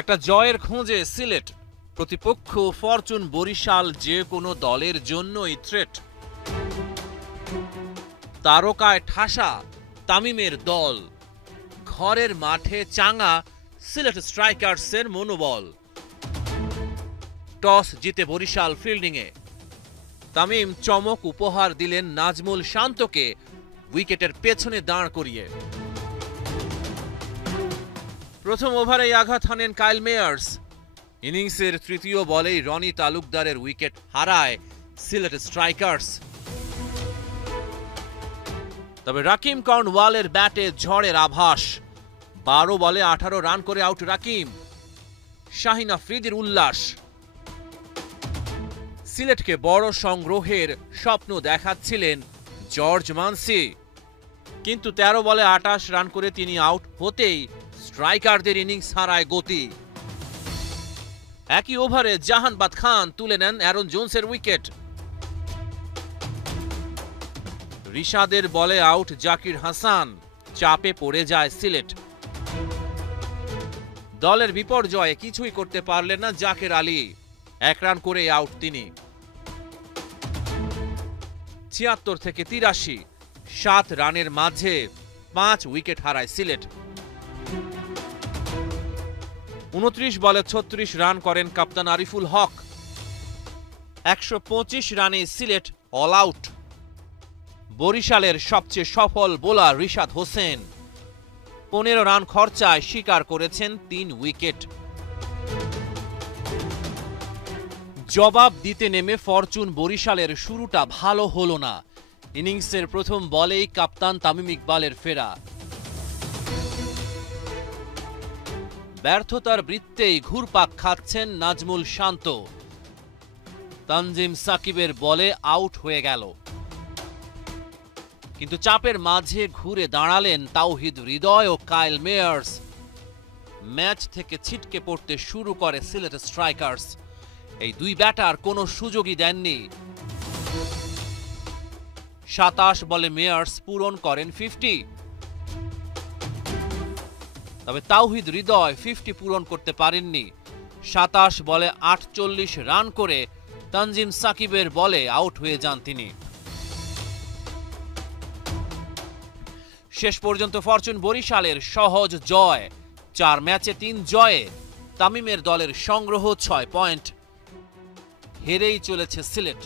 একটা জয়ের খোঁজে সিলেট, প্রতিপক্ষ ফরচুন বরিশাল যে কোনো দলের জন্যই থ্রেট। তারকায় ঠাসা তামিমের দল, ঘরের মাঠে চাঙা সিলেট স্ট্রাইকার্সের মনোবল। টস জিতে বরিশাল ফিল্ডিংয়ে, তামিম চমক উপহার দিলেন নাজমুল শান্তকে উইকেটের পেছনে দাঁড় করিয়ে। প্রথম ওভারেই আঘাত হানেন কাইল মেয়ার্স। ইনিংসের তৃতীয় বলেই রনি তালুকদারের উইকেট হারায় সিলেট স্ট্রাইকার্স। তবে রাকিম কর্নওয়ালের ব্যাটে ঝড়ের আভাস। 12 বলে 18 রান করে আউট রাকিম। শাহিন আফ্রিদির উল্লাস। সিলেটকে বড় সংগ্রহের স্বপ্ন দেখাচ্ছিলেন জর্জ মানসি, কিন্তু 13 বলে 28 রান করে তিনি আউট হতেই স্ট্রাইকারদের ইনিংস হারায় গতি। একই ওভারে জাহানবাদ খান তুলে নেন অ্যারন জোন্সের উইকেট। রিশাদের বলে আউট জাকির হাসান, চাপে পড়ে যায় সিলেট। দলের বিপর্যয়ে কিছুই করতে পারলেন না জাকের আলী, 1 রান করে আউট তিনি। 76 থেকে 83, 7 রানের মাঝে 5 উইকেট হারায় সিলেট। 29 বলে 36 রান করেন কাপ্তান আরিফুল হক। 125 রানে সিলেট অল আউট। বরিশালের সবচেয়ে সফল বোলার রিশাদ হোসেন 15 রান খরচায় শিকার করেছেন 3 উইকেট। জবাব দিতে নেমে ফরচুন বরিশালের শুরুটা ভালো হলো না। ইনিংসের প্রথম বলেই কাপ্তান তামিম ইকবালের ফেরা। ব্যর্থতার বৃত্তেই ঘুরপাক খাচ্ছেন নাজমুল শান্ত। তানজিম সাকিবের বলে আউট হয়ে গেল, কিন্তু চাপের মাঝে ঘুরে দাঁড়ালেন তাওহিদ হৃদয় ও কাইল মেয়ার্স। ম্যাচ থেকে ছিটকে পড়তে শুরু করে সিলেট স্ট্রাইকার্স। এই দুই ব্যাটার কোনো সুযোগই দেননি। 27 বলে মেয়ার্স পূরণ করেন 50। তবে তাওহিদ হৃদয় 50 পূরণ করতে পারেননি। 27 বলে 48 রান করে তানজিম সাকিবের বলে আউট হয়ে যান তিনি। শেষ পর্যন্ত ফরচুন বরিশালের সহজ জয়। 4 ম্যাচে 3 জয়ে তামিমের দলের সংগ্রহ 6 পয়েন্ট। হেরেই চলেছে সিলেট।